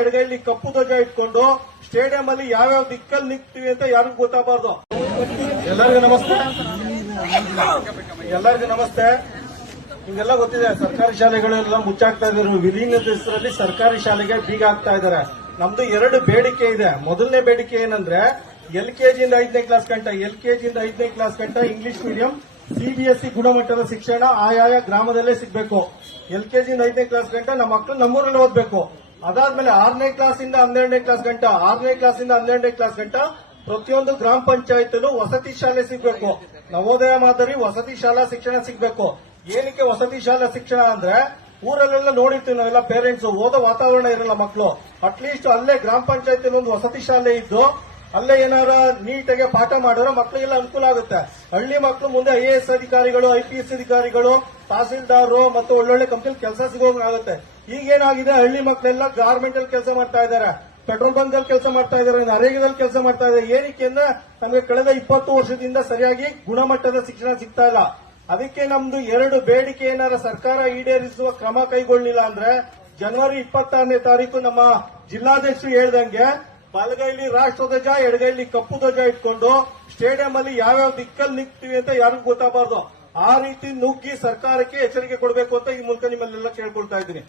ಎಡಗೈಲಿ ಕಪ್ಪು ಧ್ವಜ ಇಟ್ಕೊಂಡು ಸ್ಟೇಡಿಯಂ ಅಲ್ಲಿ ಯಾವ್ಯಾವ ದಿಕ್ಕಲ್ಲಿ ನಿಂತೀವಿ ಅಂತ ಯಾರಿಗೂ ಗೊತ್ತಾಗಬಾರ್ದು. ಎಲ್ಲರಿಗೂ ನಮಸ್ತೆ. ನಿಮ್ಗೆಲ್ಲ ಗೊತ್ತಿದೆ, ಸರ್ಕಾರಿ ಶಾಲೆಗಳೆಲ್ಲ ಮುಚ್ಚಾಕ್ತಾ ಇದ್ದಾರೆ. ವಿಲೀನದ ಹೆಸರಲ್ಲಿ ಸರ್ಕಾರಿ ಶಾಲೆಗೆ ಬೀಗ ಹಾಕ್ತಾ ಇದ್ದಾರೆ. ನಮ್ದು 2 ಬೇಡಿಕೆ ಇದೆ. ಮೊದಲನೇ ಬೇಡಿಕೆ ಏನಂದ್ರೆ LKG-ಯಿಂದ 5ನೇ ಕ್ಲಾಸ್ ಗಂಟ ಇಂಗ್ಲಿಷ್ ಮೀಡಿಯಂ CBSE ಗುಣಮಟ್ಟದ ಶಿಕ್ಷಣ ಆಯಾಯ ಗ್ರಾಮದಲ್ಲೇ ಸಿಗಬೇಕು. LKG-ಯಿಂದ 5ನೇ ಕ್ಲಾಸ್ ಗಂಟ ನಮ್ಮ ಮಕ್ಕಳು ನಮ್ಮೂರಲ್ಲಿ ಓದಬೇಕು. ಅದಾದ್ಮೇಲೆ 6ನೇ ಕ್ಲಾಸಿಂದ 12ನೇ ಕ್ಲಾಸ್ ಗಂಟ ಪ್ರತಿಯೊಂದು ಗ್ರಾಮ ಪಂಚಾಯತ್ ವಸತಿ ಶಾಲೆ ಸಿಗಬೇಕು. ನವೋದಯ ಮಾದರಿ ವಸತಿ ಶಾಲಾ ಶಿಕ್ಷಣ ಸಿಗಬೇಕು. ಏನಕ್ಕೆ ವಸತಿ ಶಾಲಾ ಶಿಕ್ಷಣ ಅಂದ್ರೆ, ಊರಲ್ಲೆಲ್ಲ ನೋಡಿರ್ತೀವಿ ನಾವೆಲ್ಲ ಪೇರೆಂಟ್ಸ್, ಓದೋ ವಾತಾವರಣ ಇರಲ್ಲ ಮಕ್ಕಳು. ಅಟ್ಲೀಸ್ಟ್ ಅಲ್ಲೇ ಗ್ರಾಮ ಪಂಚಾಯತ್ ಒಂದು ವಸತಿ ಶಾಲೆ ಇದ್ದು ಅಲ್ಲೇ ಏನಾರ ನೀಟಾಗಿ ಪಾಠ ಮಾಡಿದ್ರೆ ಮಕ್ಕಳಿಗೆಲ್ಲ ಅನುಕೂಲ ಆಗುತ್ತೆ. ಹಳ್ಳಿ ಮಕ್ಕಳು ಮುಂದೆ IAS ಅಧಿಕಾರಿಗಳು, IPS ಅಧಿಕಾರಿಗಳು, ತಹಸೀಲ್ದಾರರು ಮತ್ತು ಒಳ್ಳೊಳ್ಳೆ ಕಂಪನಿ ಕೆಲಸ ಸಿಗೋಂಗಾಗುತ್ತೆ. ಈಗೇನಾಗಿದೆ, ಹಳ್ಳಿ ಮಕ್ಕಳೆಲ್ಲ ಗಾರ್ಮೆಂಟ್ ಅಲ್ಲಿ ಕೆಲಸ ಮಾಡ್ತಾ ಇದ್ದಾರೆ, ಪೆಟ್ರೋಲ್ ಬಂಕ್ ಅಲ್ಲಿ ಕೆಲಸ ಮಾಡ್ತಾ ಇದ್ದಾರೆ, ನರೇಗಾದಲ್ಲಿ ಕೆಲಸ ಮಾಡ್ತಾ ಇದ್ದಾರೆ. ಏನಕ್ಕೆ ಅಂದ್ರೆ ನಮಗೆ ಕಳೆದ 20 ವರ್ಷದಿಂದ ಸರಿಯಾಗಿ ಗುಣಮಟ್ಟದ ಶಿಕ್ಷಣ ಸಿಗ್ತಾ ಇಲ್ಲ. ಅದಕ್ಕೆ ನಮ್ದು 2 ಬೇಡಿಕೆ ಏನಾರ ಸರ್ಕಾರ ಈಡೇರಿಸುವ ಕ್ರಮ ಕೈಗೊಳ್ಳಿಲ್ಲ ಅಂದ್ರೆ ಜನವರಿ 26ನೇ ತಾರೀಕು ನಮ್ಮ ಜಿಲ್ಲಾಧ್ಯಕ್ಷರು ಹೇಳ್ದಂಗೆ ಬಲಗೈಲಿ ರಾಷ್ಟ್ರಧ್ವಜ ಎಡಗೈಲಿ ಕಪ್ಪು ಧ್ವಜ ಇಟ್ಕೊಂಡು ಸ್ಟೇಡಿಯಂ ಅಲ್ಲಿ ಯಾವ್ಯಾವ ದಿಕ್ಕಲ್ಲಿ ನಿಂತೀವಿ ಅಂತ ಯಾರಿಗೂ ಗೊತ್ತಾಗಬಾರ್ದು. ಆ ರೀತಿ ನುಗ್ಗಿ ಸರ್ಕಾರಕ್ಕೆ ಎಚ್ಚರಿಕೆ ಕೊಡಬೇಕು ಅಂತ ಈ ಮೂಲಕ ನಿಮ್ಮಲ್ಲೆಲ್ಲ ಕೇಳ್ಕೊಳ್ತಾ ಇದ್ದೀನಿ.